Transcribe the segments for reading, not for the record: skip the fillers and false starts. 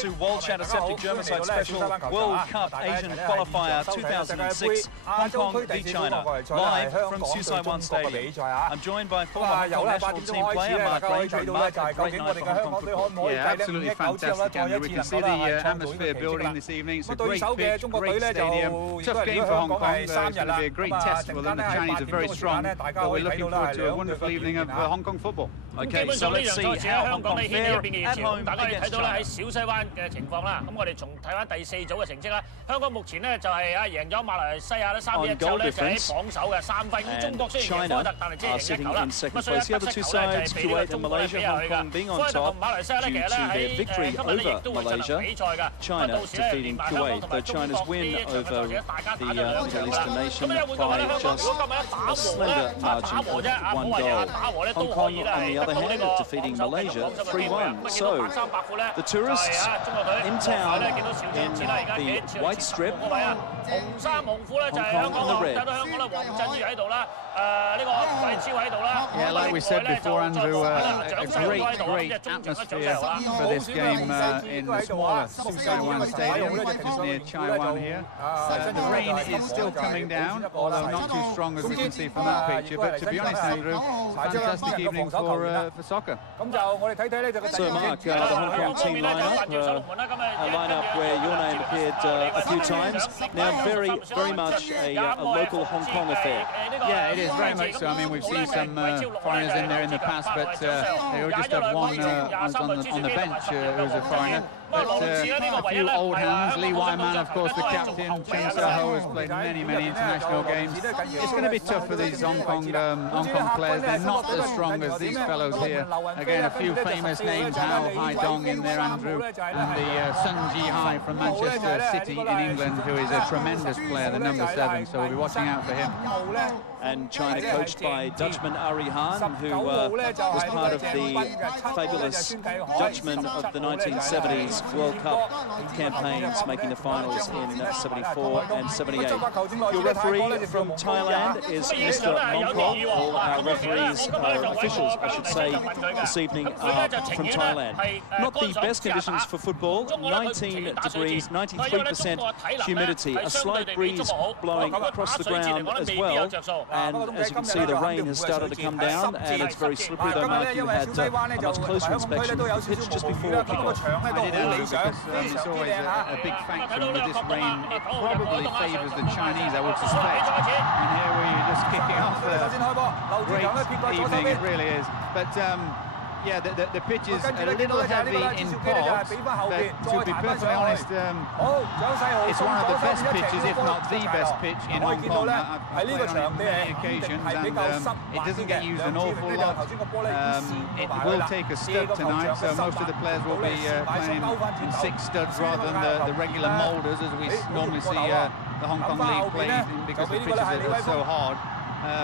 to World Chat Aseptic German side special World Cup Asian Qualifier 2006 Hong Kong v China, live from Susai Stadium. I'm joined by former Hong Kong national team player Mark Granger. And Mark, a great night for Hong Kong football. Yeah, absolutely fantastic, Andrew. We can see the atmosphere building this evening. It's a great pitch, great stadium. Tough game for Hong Kong. It's going to be a great test for them. The Chinese are very strong, but we're looking forward to a wonderful evening of Hong Kong football. Okay, so let's see how Hong Kong fare at home against China. 喺小西灣嘅情況啦，咁我哋從睇翻第四組嘅成績啦。香港目前呢就係贏咗馬來西亞啦3-1之後咧就喺榜首嘅3分。咁中國雖然贏科特，但係只係贏1球啦。咁所以一得球咧就係俾呢個中國咧俾下佢㗎。科特同馬來西亞咧其實咧喺今日亦都會進行比賽㗎。咁到時咧連埋香港同埋中國呢一場嘅賽事大家打咗2場啦。咁咧會講話咧香港如果今日一打和咧，打和啫，冇話贏打和咧都可以啦。defeating Malaysia 3-1. So the tourists in town in the white strip, Hong Kong in the red. Yeah, like we said before, Andrew, a great atmosphere for this game in the smaller Susai Stadium, which is near Chai Wan here. The rain is still coming down, although not too strong as we can see from that picture. But to be honest, Andrew, fantastic evening for soccer. So Mark, the Hong Kong team lineup, a lineup where your name appeared a few times. Now very much a local Hong Kong affair. Yeah, it is very much so. I mean, we've seen some foreigners in there in the past, but they just have one on the bench who's a foreigner. But a few old hands. Lee Wyman, of course, the captain. Chen Saho has played many international games. It's going to be tough for these Hong Kong players. They're not as strong as these fellows here. Again, a few famous names: Hao Haidong in there, Andrew, and the Sun Ji-hai from Manchester City in England, who is a tremendous player, the number 7. So we'll be watching out for him. And China coached by Dutchman Ari Han, who was part of the fabulous Dutchman of the 1970s World Cup campaigns, making the finals in 74 and 78. Your referee from Thailand is Mr. Mongkok. All our referees, officials, I should say, this evening are from Thailand. Not the best conditions for football, 19 degrees, 93% humidity, a slight breeze blowing across the ground as well. And as you can see, the rain has started to come down, and it's very slippery, though, Mark. You had a much closer inspection of the pitch just before kickoff. I did, Andrew, because it's always a big factor with this rain. It probably favours the Chinese, I would suspect. And here we're just kicking off a great evening, it really is. But yeah, the pitch is a little heavy in parts, but to be perfectly honest, it's one of the best pitches, if not the best pitch in Hong Kong. I've played on it on many occasions, and it doesn't get used an awful lot. It will take a stud tonight, so most of the players will be playing in 6 studs rather than the regular moulders, as we normally see the Hong Kong League play, because the pitches are so hard.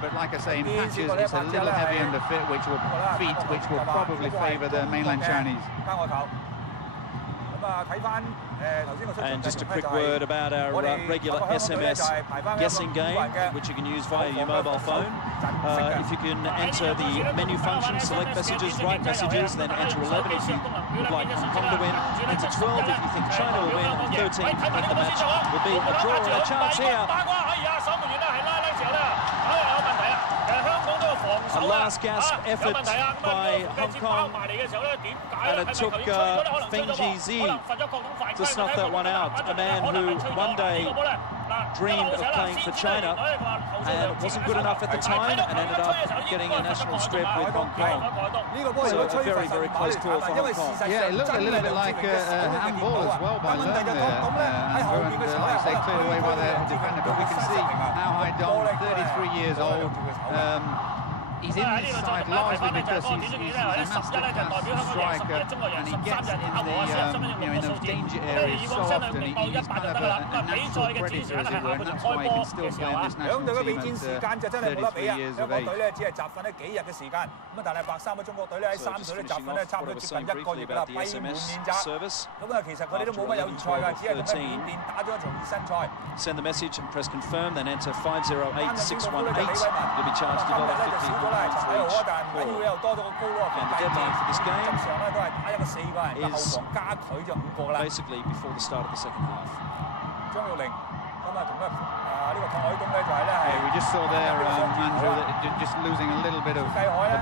But like I say, in patches, it's a little heavy under which will probably favour the mainland Chinese. And just a quick word about our regular SMS guessing game, which you can use via your mobile phone. If you can enter the menu function, select messages, write messages, then enter 11 if you would like Hong Kong to win, enter 12 if you think China will win, and 13 if you think the match will be a draw. And a chance here. A last gasp effort by Hong Kong, and it took Feng Jizi to snuff that one out. A man who one day dreamed of playing for China and wasn't good enough at the time and ended up getting a national strip with Hong Kong. So a very close call for Hong Kong. Yeah, it looked a little bit like a handball as well by Leung there, Andrew, and like I say, cleared away by the defender. But we can see Hao Haidong, 33 years old. He's in this side largely because he's a master-class striker, and he gets in those danger areas so often. He's kind of a natural predator, as it were, and that's why he can still play in this national team at 33 years of age. Send the message and press confirm, then enter 508618. You'll be charged $1.50. And the deadline for this game is basically before the start of the second half. 張玉玲咁啊，同呢個拓海東咧就係咧係。We just saw there, Andrew, just losing a little bit of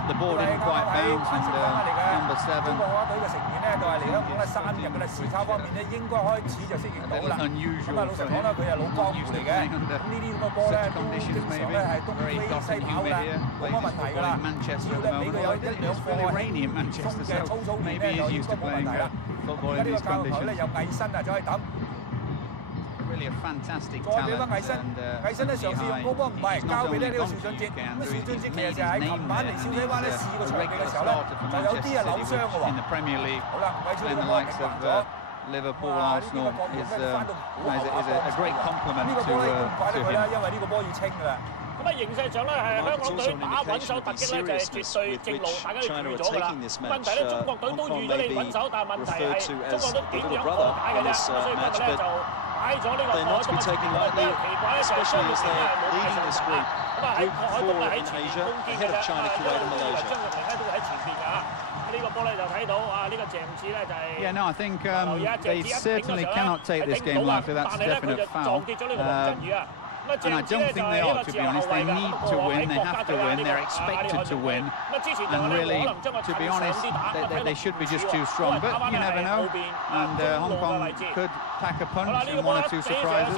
the ball didn't quite bounce, and number 7. 中國國家隊嘅成員咧就係嚟香港咧3日嘅啦，時差方面咧應該開始就適應到啦。咁啊，老實講啦，佢係老江湖嚟嘅，咁呢啲咁嘅波咧都經常咧係東飛西跑㗎，冇乜問題㗎啦。只要咧俾佢有1-2個鬆嘅粗糙面咧就應該冇問題啦。而家呢個教學台咧有魏新啊，走去揼。 Really a fantastic 再俾翻魏新，魏新咧嘗試用高波唔係交俾咧呢個邵俊哲，咁邵俊哲其實就喺琴晚嚟小西灣咧試過場地嘅時候咧，就有啲係扭傷嘅喎。好啦，魏超呢個波係罰咗。 Liverpool Arsenal is a great compliment 呢個波咧唔怪得佢啦，因為呢個波要清㗎啦。咁啊，形勢上咧係香港隊打穩手突擊咧就係絕對正路，大家都預咗㗎啦。問題咧，中國隊都預咗你穩手，但係問題係中國隊點樣破解嘅啫。所以今日咧就擺咗呢個海東嘅前鋒，比較奇怪咧就係張玉成咧冇睇上場啊。咁啊喺海東咧喺前面攻堅嘅啫，張玉成咧都會喺前邊㗎。呢個波咧就睇到啊，呢個鄭智咧就係。Yeah, no, I think they certainly cannot take this game lightly. That's a definite foul. And I don't think they are, to be honest. They need to win. They have to win. They're expected to win. And really, to be honest, they should be just too strong. But you never know. And Hong Kong could pack a punch and 1 or 2 surprises.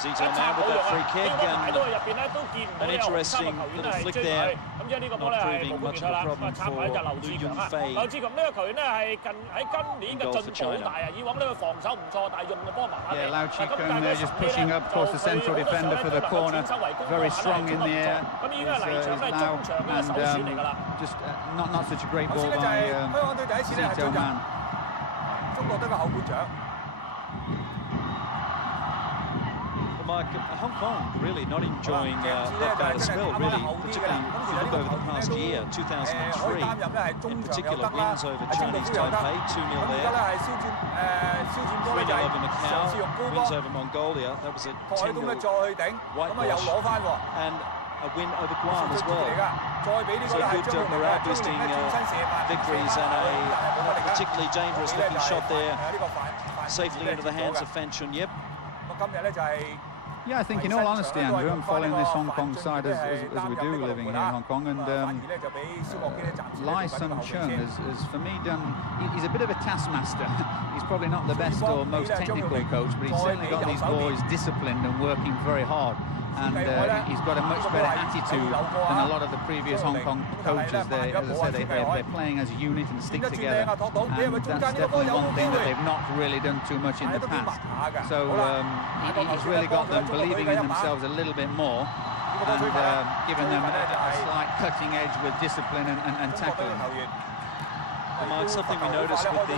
Zito now with that free kick and an interesting little flick there. Not proving much of a problem for Liu Yunfei. 劉志強呢個球員咧係喺今年嘅進步好大啊！以往呢個防守唔錯，但係用嘅波麻麻地。Yeah, Lau Chi-Kung there just pushing up towards the central defender for the corner. Very strong in the air. Is Lau and just not such a great ball by Zito Man. 中國隊嘅後半場。 Mike, Hong Kong really not enjoying that bad a spell, really, particularly if you look over the past year, 2003, in particular wins over Chinese Taipei, 2-0 there, 3-0 over Macau, wins over Mongolia, that was a 10-0 whitewash, and a win over Guam as well. So good morale boosting victories and a particularly dangerous looking shot there, safely into the hands of Fan Chunyip. Yeah, I think in all honesty, Andrew, I'm following this Hong Kong side as we do living here in Hong Kong, and Lai Sun-Chung has for me done. He's a bit of a taskmaster. He's probably not the best or most technical coach, but he's certainly got these boys disciplined and working very hard. And he's got a much better attitude than a lot of the previous Hong Kong coaches. As I said, they're playing as a unit and stick together. And that's definitely one thing that they've not really done too much in the past. So he's really got them believing in themselves a little bit more and given them a slight cutting edge with discipline and tackling. Mark, something we noticed with the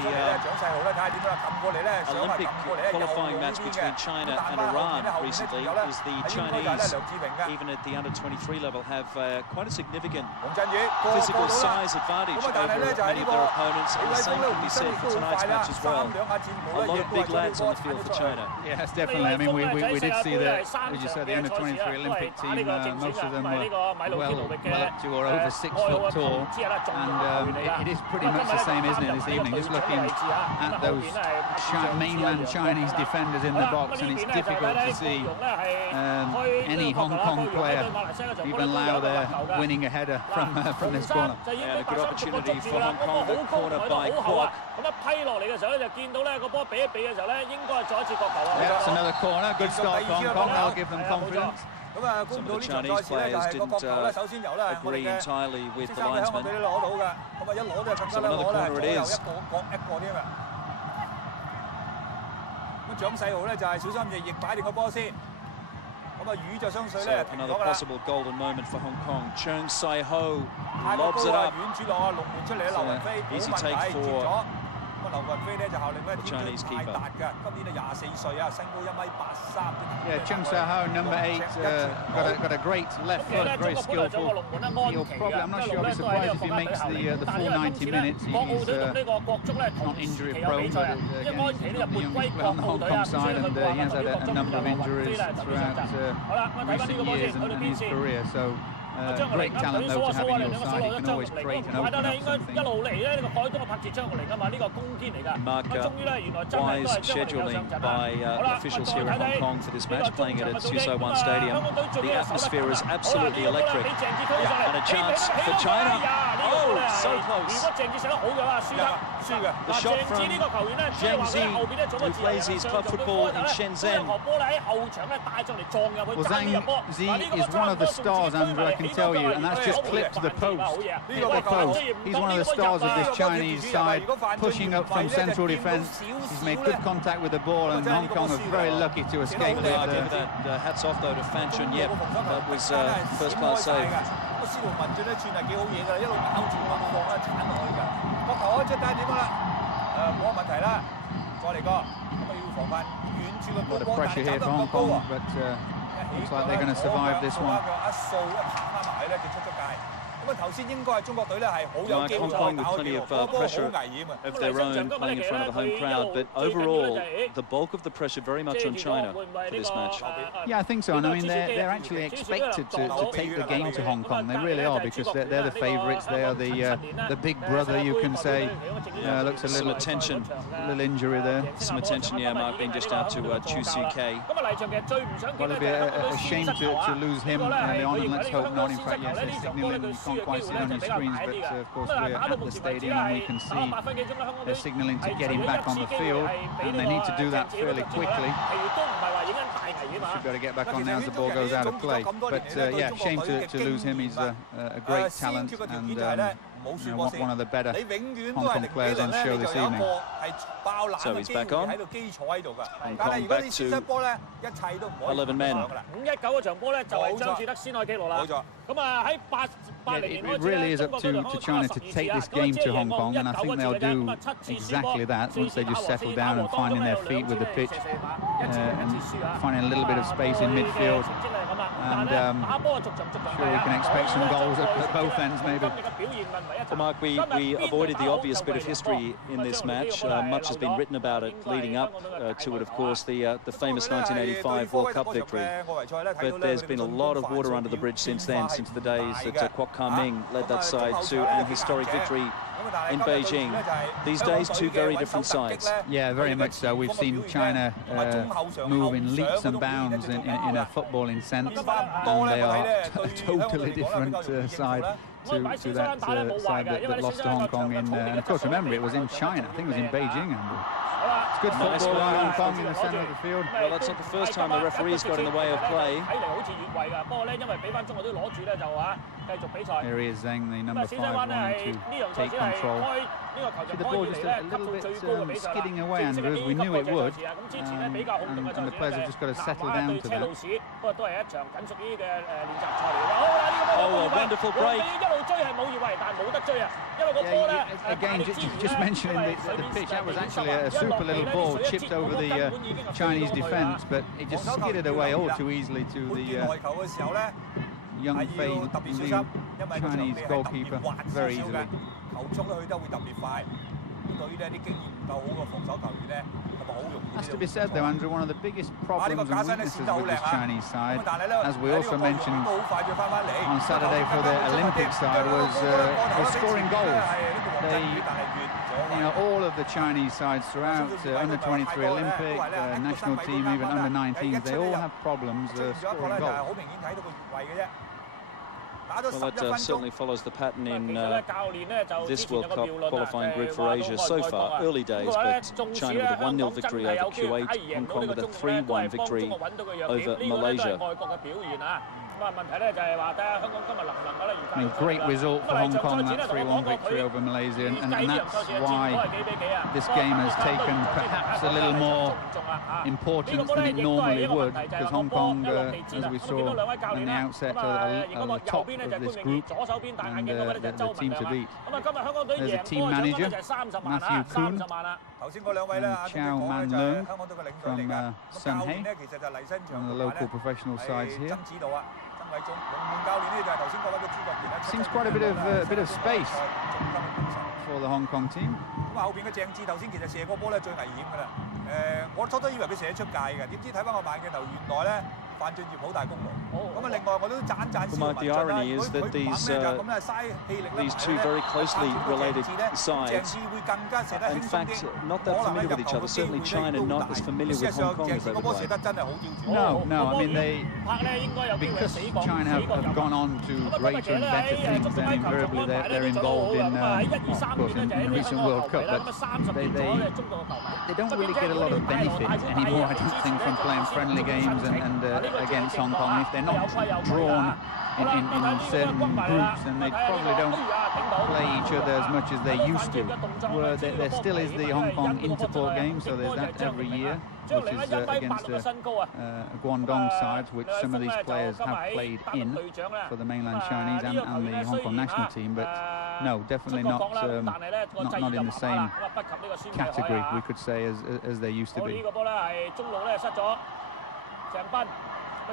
Olympic qualifying match between China and Iran recently is the Chinese, even at the under-23 level, have quite a significant physical size advantage over many of their opponents, and the same can be said for tonight's match as well. A lot of big lads on the field for China. Yes, definitely. I mean, we did see that, as you said, the under-23 Olympic team, most of them were well up to or over 6 foot tall, and it is pretty much the same, isn't it, this evening? Just looking at those mainland Chinese defenders in the box, and it's difficult to see any Hong Kong player, even Lau there, winning a header from this corner. Yeah, a good opportunity for Hong Kong, the corner by Kwok. That's another corner, good start for Hong Kong, that'll give them confidence. Some of the Chinese players didn't agree entirely with the linesman. So another corner it is. So another possible golden moment for Hong Kong. Cheung Sai-ho lobs it up. Easy take for the Chinese keeper. Yeah, Cheung Sai-ho, number 8, got a great left foot, very skillful. He'll probably, I'm not sure, I'll be surprised if he makes the full 90 minutes. He's not injury prone, but again, he's not the youngest player on the Hong Kong side, and he has had a number of injuries throughout recent years and his career. So great talent though to have in your side. You can always create and open up something. Mark, wise scheduling by officials here in Hong Kong for this match, playing it at Suso-One Stadium. The atmosphere is absolutely electric. And a chance for China. Oh, so close. The shot from Zheng Zi, who plays his club football in Shenzhen. Well, Zheng Zi is one of the stars, Andrew, I can tell you, and that's just clipped the post. He's one of the stars of this Chinese side, pushing up from central defence. He's made good contact with the ball, and Hong Kong are very lucky to escape it. Hats off though to Fan Chun-Yip. That was first-class save. 司徒文進咧轉係幾好嘢㗎，一路咬住個角咧鏟落去㗎。角頭開出睇下點啦，冇乜問題啦，再嚟個，咁啊要防範遠處嘅高波，但係走得唔夠高啊。Looks like they're going to survive this one. 一掃一拍翻埋去咧，就出咗界。咁啊頭先應該係中國隊咧係好有機會再搞嘅，個波好危險啊。Of their own, playing in front of a home crowd, but overall, the bulk of the pressure very much on China for this match. Yeah, I think so. And I mean, they're actually expected to take the game to Hong Kong. They really are, because they're the favourites. They are the big brother, you can say. Looks a little attention, a little injury there. Some attention, yeah. Mark being just out to Chu Su Kei. Well, it'd be a shame to lose him early on, and let's hope not. In fact, yes, they're signalling. You can't quite see it on your screens, but of course we're at the stadium and we can see they're signalling to get him back on the field, and they need to do that fairly quickly. Should be able to get back on now as the ball goes out of play. But yeah, shame to lose him. He's a great talent and one of the better Hong Kong players on show this evening. So he's back on. Hong Kong back to 11 men. It really is up to China to take this game to Hong Kong, and I think they'll do exactly that once they just settle down and finding their feet with the pitch and finding a little bit of space in midfield. And sure we can expect some goals at both ends, maybe. Well, Mark, we avoided the obvious bit of history in this match. Much has been written about it leading up to it, of course, the famous 1985 World Cup victory. But there's been a lot of water under the bridge since then, since the days that Kwok Ka-ming led that side to an historic victory in Beijing. These days, two very different sides. Yeah, very much so. We've seen China move in leaps and bounds in a footballing sense, and they are a totally different side to that side that lost to Hong Kong in. And of course, remember, it was in China. I think it was in Beijing, Andrew. It's good football in Hong Kong in the centre of the field. Well, that's not the first time the referees got in the way of play. Here he is, Zheng, the number 5, wanting to take control. See the ball just a little bit skidding away, Andrew, as we knew it would. And the players have just got to settle down to that. Oh, a wonderful break. Yeah, again, just mentioning the pitch, that was actually a super little ball chipped over the Chinese defence, but it just skidded away all too easily to the young Fei Liu, Chinese goalkeeper, very easily. Has to be said though, Andrew, one of the biggest problems and weaknesses with this Chinese side, as we also mentioned on Saturday for the Olympic side, was scoring goals. All of the Chinese sides throughout, under 23 Olympic, national team, even under 19s, they all have problems scoring goals. Well, that certainly follows the pattern in this World Cup qualifying group for Asia so far. Early days, but China with a 1-0 victory over Kuwait, Hong Kong with a 3-1 victory over Malaysia. I mean, great result for Hong Kong, that 3-1 victory over Malaysia, and that's why this game has taken perhaps a little more importance than it normally would, because Hong Kong, as we saw on the outset, are the top of this group and the team to beat. There's a team manager, Matthew Kuhn, and Chow Man Leung from Sunhei, one of the local professional sides here. Seems quite a bit of space for the Hong Kong team. Well, the 范俊業好大功勞。咁啊，另外我都讚司徒文進啦，佢猛咧就咁咧嘥氣力咧 These two very closely related sides, 鄭智會更加射得輕 in 鬆 fact, 啲， not that familiar with each other. Certainly China not as familiar with Hong Kong as they would 射 like. 得真係好刁轉。No, I mean because China have gone on to greater and better things, then invariably they're involved in, of course, in the recent World Cup, but they don't really get a lot of benefit anymore, I don't think, from playing friendly games and against Hong Kong. If they're not drawn in certain groups, then they probably don't play each other as much as they used to. Where there still is the Hong Kong Interport game, so there's that every year, which is against the Guangdong side, which some of these players have played in for the mainland Chinese and the Hong Kong national team. But no, definitely not in the same category, we could say, as they used to be.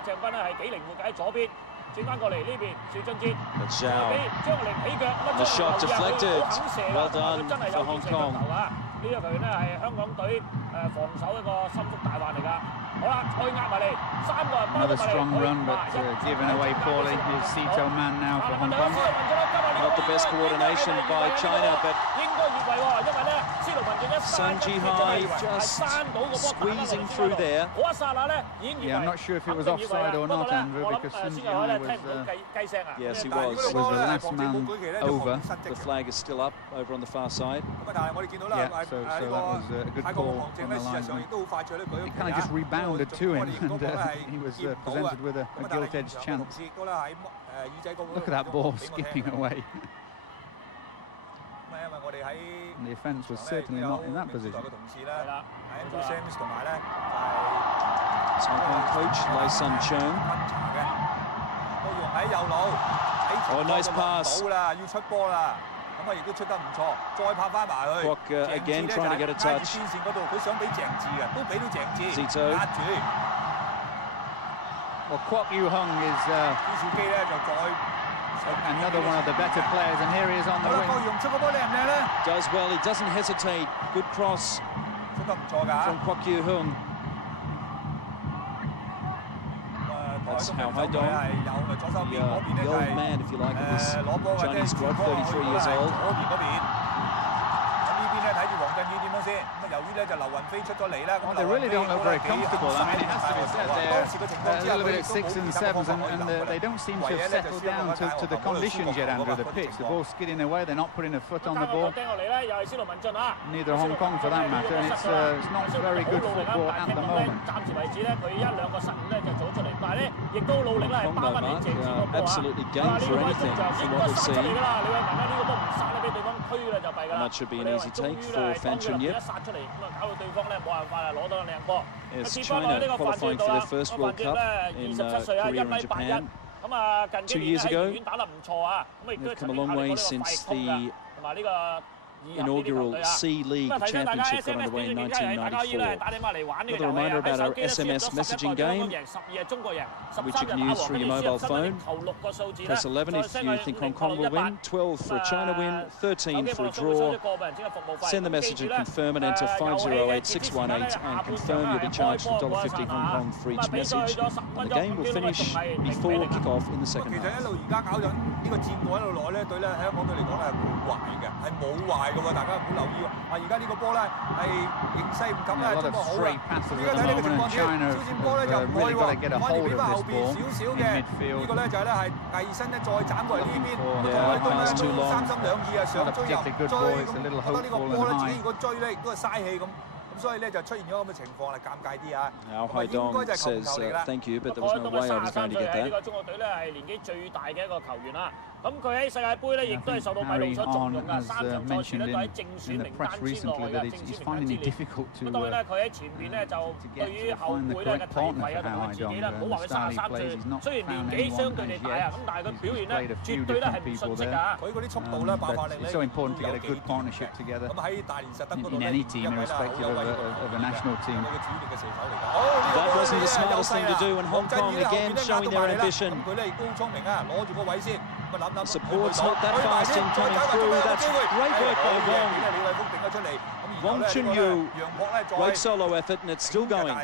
鄭斌咧係幾靈活嘅喺左邊，轉翻過嚟呢邊，邵俊哲，俾張力起腳，咁啊張力後入去肯射啦，佢真係有堅射腳頭啊！呢個球員咧係香港隊防守一個心腹大患嚟㗎。好啦，再壓埋嚟，3個人包埋嚟， strong run, but given away poorly. It's Sito Man now for Hong Kong. Not the best coordination by China, but 應該越位喎，因為咧司徒文進一閂咗係閂到個波 squeezing through there. 嗰一剎那咧已經越位。 I'm not sure if it was offside or not, Andrew, because Sun Jihai Yes, he was. was the last man over. The flag is still up over on the far side. Yeah, so that was a good call from the linesman. He kind of just rebounded to him, and he was presented with a gilt-edged chance. Look at that ball skipping away. And the offence was certainly not in that position. Hong Kong coach Lai Sun Cheung. Oh, nice pass. Kwok again trying to get a touch. Zito. Well, Kwok Yu-hung is another one of the better players, and here he is on the wing. Does well, he doesn't hesitate. Good cross from Kwok Yu-hung. That's Hao Haidong, the old man, if you like, of this Chinese squad, 33 years old. They really don't look very comfortable. I mean, it has to be said they're a little bit at 6 and 7s, and they don't seem to have settled down to the conditions yet, Andrew, the pitch. The ball's skidding away, they're not putting a foot on the ball. Neither Hong Kong, for that matter, and it's not very good football at the moment. Hong Kong, Mark, absolutely game for anything from what we've seen. And that should be an easy take for Fan Chunyip. As China qualifying for their first World Cup in Korea and Japan 2 years ago. They've come a long way since the inaugural C League Championship got underway in 1994. Another reminder about our SMS messaging game, which you can use through your mobile phone. Press 11 if you think Hong Kong will win, 12 for a China win, 13 for a draw. Send the message and confirm and enter 508618 and confirm you'll be charged $1.50 Hong Kong for each message. And the game will finish before kick-off in the second half. 大家唔好留意喎！而家呢個波咧係形勢唔敢咧，中國好啦。而家睇呢個情況嘅小戰波咧就唔可以喎，反而俾翻後邊少少嘅。呢個咧就係咧係魏新咧再斬過嚟呢邊，再東咧三心兩意啊，想追入追咁，覺得呢個波咧自己如果追咧亦都係嘥氣咁。 所以咧就出現咗咁嘅情況啦，尷尬啲啊！ Now Haidong says thank you, but there was no way I was going to get that. 呢個中國隊咧係年紀最大嘅一個球員啦。咁佢喺世界盃咧亦都係受到米路所重用㗎。3場賽事咧都喺正選名單之內嘅，正選名單之列。咁當然咧，佢喺前邊咧就對於後輩咧嘅提攜啊同埋自己咧，唔好話佢33歲，雖然年紀相對地大啊，咁但係佢表現咧絕對咧係唔遜色㗎。佢嗰啲速度咧、爆發力咧，咁喺大連實德嗰度咧，of a national team. That wasn't the smartest thing to do, and Hong Kong again showing their ambition. Support's not that fast in coming through. That's great work by Wong. Wong Chunyu, great solo effort, and it's still going.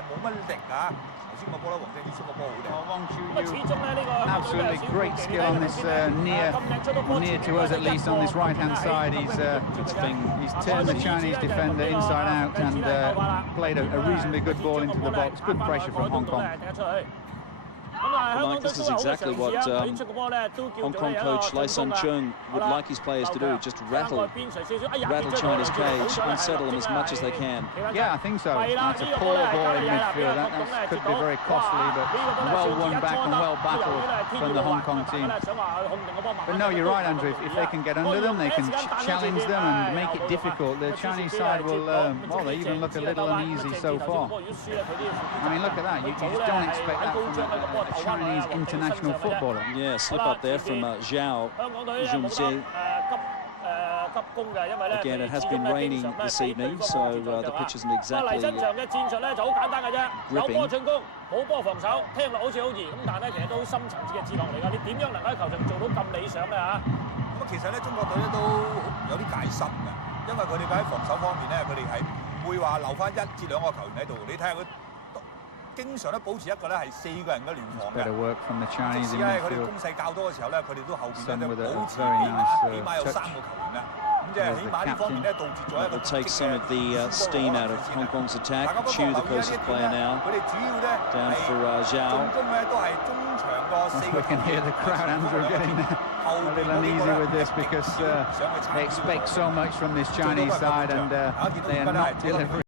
Absolutely great skill on this near to us, at least on this right-hand side. He's turned the Chinese defender inside out and played a reasonably good ball into the box. Good pressure from Hong Kong. Mark, this is exactly what Hong Kong coach Lai Sun-chung would like his players to do, just rattle China's cage, unsettle them as much as they can. Yeah, I think so. That's a poor ball in midfield. That could be very costly, but well won back and well battled from the Hong Kong team. But no, you're right, Andrew. If they can get under them, they can challenge them and make it difficult. The Chinese side will, well, they even look a little uneasy so far. I mean, look at that. You just don't expect that from a Chinese international footballer. Yeah, slip up there from Zhao Zhongxie. Again, it has been raining this evening, so the pitch isn't exactly gripping. 冇波防守，聽落好似好易，咁但係咧其實都好深層次嘅哲學嚟㗎。你點樣能夠喺球場做到咁理想咧嚇？咁其實咧中國隊咧都有啲戒心嘅，因為佢哋喺防守方面咧，佢哋係唔會話留翻1至2個球員喺度。你睇下佢。 經常都保持一個咧係4個人嘅聯防嘅。即使係佢哋攻勢較多嘅時候咧，佢哋都後邊咧都保持起碼有3個球員啦。咁即係起碼呢方面咧杜絕咗一個 take some of the steam out of Hong Kong's attack. Chu, the closest player now. 佢哋主要咧 down for Zhao. 進攻咧都係中場個4個。 We can hear the crowd, Andrew, getting a little uneasy with this because they expect so much from this Chinese side and they are not delivering.